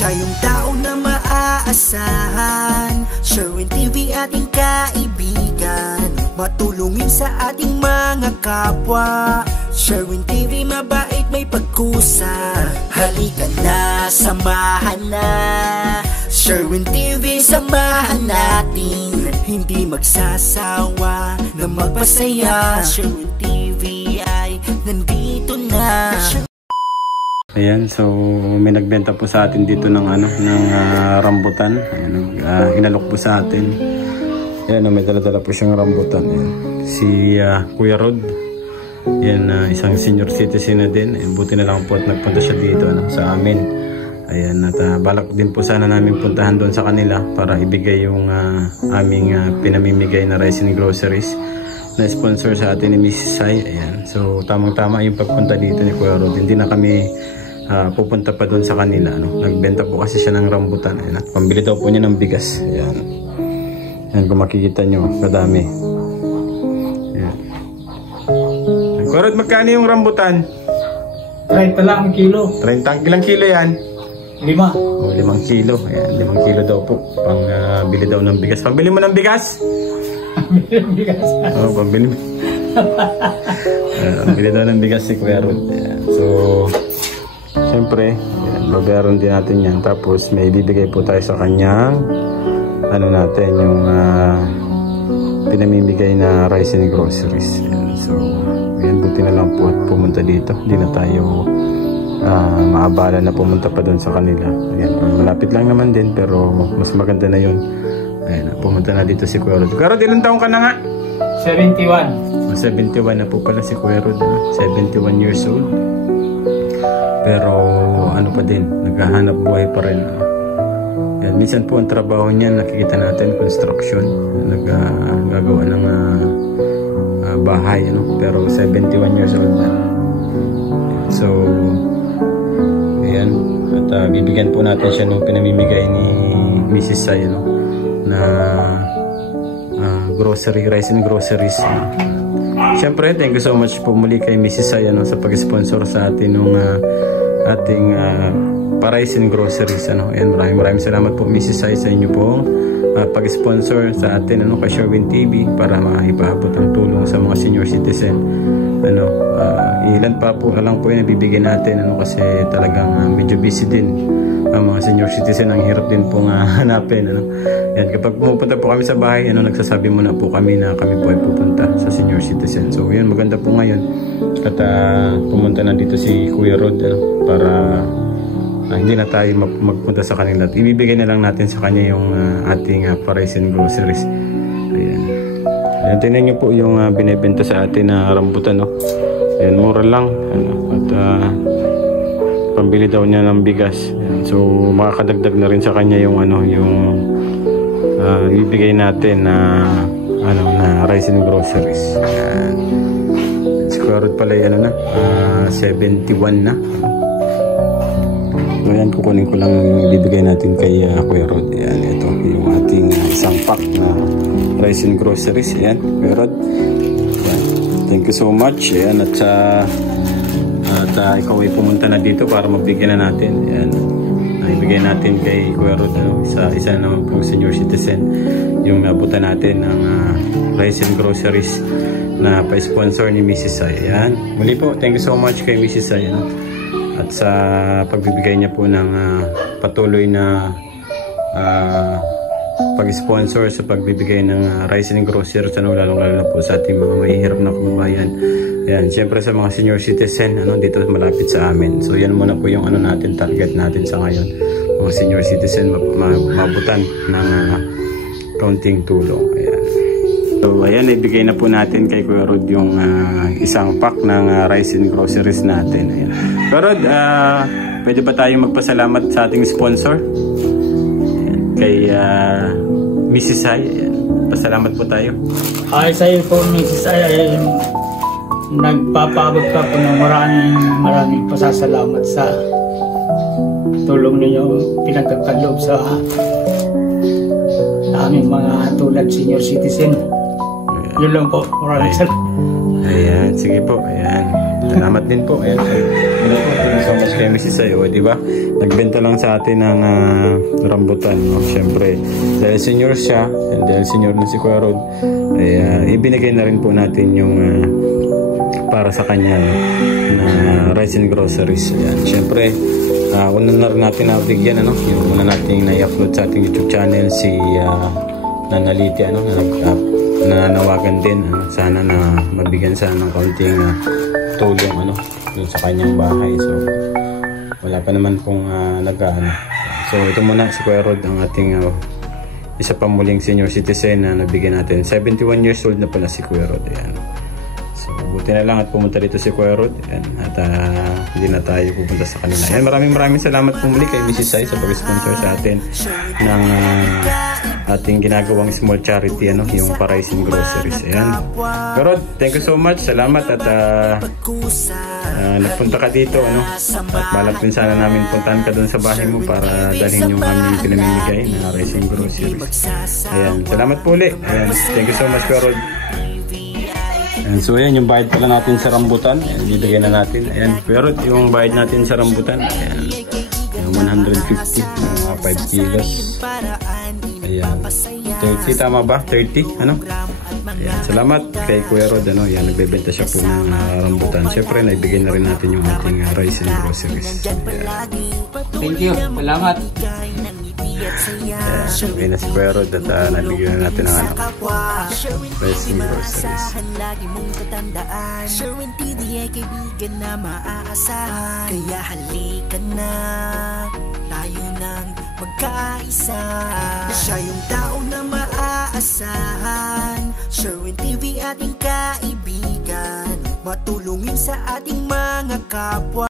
Siya yung tao na maaasahan, Sherwin TV ating kaibigan, matulungin sa ating mga kapwa. Sherwin TV mabait may pagkusa, halika na, samahan na. Sherwin TV samahan natin, hindi magsasawa na magpasaya. Sherwin TV ay nandito na. Ayan, so may nagbenta po sa atin dito ng rambutan. Ayan, inalok po sa atin. Ayan, may dala-dala po siyang rambutan. Ayan. Si Kuya Rod. Ayan, isang senior citizen na din. Ayan, buti na lang po at nagpunta siya dito sa amin. Ayan, at balak din po sana namin puntahan doon sa kanila para ibigay yung aming pinamimigay na rice and groceries na sponsor sa atin ni Mrs. Sai. Ayan, so tamang-tama yung pagpunta dito ni Kuya Rod. Hindi na kami pupunta pa doon sa kanila. Nagbenta po kasi siya ng rambutan. Ayan, at pambili daw po niya ng bigas. Ayan. Ayan, kung makikita nyo, kadami. Ayan. Kuya Rod, magkano yung rambutan? 30 lang ang kilo. 30, ilang kilo yan? 5. Oh, 5 kilo. Ayan, 5 kilo daw po. Pang bili daw ng bigas. Pambili mo ng bigas? Pambili ng bigas. Oo, pambili. Pambili daw ng bigas si Kuya Rod. Ayan. So, siyempre, babayaran din natin yan. Tapos may bibigay po tayo sa kanyang yung pinamimigay na rice and groceries. Ayan. So, ayan, buti na lang po at pumunta dito. Hindi na tayo maabala na pumunta pa doon sa kanila. Ayan, malapit lang naman din pero mas maganda na yun. Ayan, pumunta na dito si Kuya Rod. Kuya Rod, ilang taong ka na nga? 71. 71 na po pala si Kuya Rod. 71 years old. Pero ano pa din, naghahanap buhay pa rin. Yan, minsan po ang trabaho niya, nakikita natin, construction, naggagawa ng bahay, pero 71 years old na. So, ayan, at bibigyan po natin siya ng pinamimigay ni Mrs. Sai, na grocery, rice and groceries. Siyempre, thank you so much po muli kay Mrs. Sai sa pag-sponsor sa atin ng ating rice and groceries. Ayan, maraming salamat po Mrs. Sai sa inyo pong pag-sponsor sa atin kay Sherwin TV para maipaabot ang tulong sa mga senior citizen. Ilan pa po lang po yung bibigyan natin kasi talagang medyo busy din ang mga senior citizen. Ang hirap din pong hanapin. Yan, kapag pumupunta po kami sa bahay, nagsasabi muna po kami na kami po ay pupunta sa senior citizen. So yun, maganda po ngayon at pumunta na dito si Kuya Rod para hindi na tayo magpunta sa kanila at ibibigay na lang natin sa kanya yung ating rice and groceries. Ayan. Ayan, tingnan nyo po yung binibenta sa atin na rambutan. Ayan, mura lang. At pambili daw niya ng bigas. Ayan, so makakadagdag na rin sa kanya yung ibigay natin na rice and groceries. Ayan. Square root pala yung 71 na. So ayan, kukunin ko lang yung ibibigay natin kay Kuya Rod. Ayan, ito yung ating isang pack na rice and groceries. Ayan, Kuya Rod. Ayan, thank you so much. Ayan, at ikaw ay pumunta na dito para magbigyan na natin. Ayan, ibigay natin kay Kuya Rod isa naman pong senior citizen yung nabutan natin ng rice and groceries na pa-sponsor ni Mrs. Sai. Ayan, muli po, thank you so much kay Mrs. Sai at sa pagbibigay niya po ng patuloy na pag-sponsor sa pagbibigay ng rice and groceries, lalong na po sa ating mga mahihirap na kababayan. Ayan, siyempre sa mga senior citizen dito malapit sa amin. So yan muna po yung natin, target natin sa ngayon, mga senior citizen mabutan ng kaunting tulong. Ayan. So ayan, ibigay na po natin kay Kuya Rod yung isang pack ng rice and groceries natin. Ayan. Kuya Rod, pwede ba tayo magpasalamat sa ating sponsor? Ayan, kay Mrs. Sai. Ayan, pasalamat po tayo. Ay, sa iyo po Mrs. Sai, nagpapaabot ka po ng maraming pasasalamat sa tulong ninyo pinagkakalob sa aming mga tulad senior citizen. Yun lang po. Maraming salamat. Ayan, sige po. Ayan. Salamat din po. Ayan, thank you so much kay Mrs. Sayo, di ba? Nagbenta lang sa atin ng rambutan, no? Siyempre, dahil senior siya, and dahil senior na si Kuya Rod, ay ibinigay na rin po natin yung para sa kanya, no? Na rice and groceries. Ayan, siyempre, una na rin natin nabigyan, ano? Yung una natin na-upload sa ating YouTube channel, si Nanaliti, ano? Na nawagan din, sana na mabigyan sana ng kaunting tulong, ano, dun sa kanyang bahay. So wala pa naman pong nag-ano. So ito muna si Kuya Rod, ang ating isa pa muling senior citizen na nabigyan natin. 71 years old na pala si Kuya Rod. Ayan. So buti na lang at pumunta dito si Kuya Rod. Ayan. At hindi na tayo pupunta sa kanila. Ayan, maraming salamat po muli kay Mrs. Sai sa pag-sponsor sa atin ng ating ginagawang small charity, ano, yung Rice and Groceries. Ayan. Pero thank you so much. Salamat at nagpunta ka dito, ano, at balak din sana namin puntahan ka doon sa bahay mo para dalhin yung aming pinamimigay na Rice and Groceries. Ayan. Salamat po ulit. Ayan. Thank you so much, Kuya Rod. Ayan. So ayan, yung bayad pala natin sa rambutan. Ayan, bibigay na natin. Ayan. Kuya Rod, yung bayad natin sa rambutan. Ayan. 150, mga 5 kilos. Ayan. 30, tama ba? 30, ano? Ayan. Salamat kay Kuya Rod, ano? Ayan, nagbebenta siya po ng rambutan. Siyempre, naibigay na rin natin yung ating rice and groceries. Ayan. Thank you. Salamat. Ayan. Bigay na si Kuya Rod at nabigyan na natin ang rice and groceries. Sherwin TV ay kaibigan na maaasahan. Kaya halika na, tayo nang magkaisa. Siya yung tao na maaasahan. Sherwin TV ating kaibigan, matulungin sa ating mga kapwa.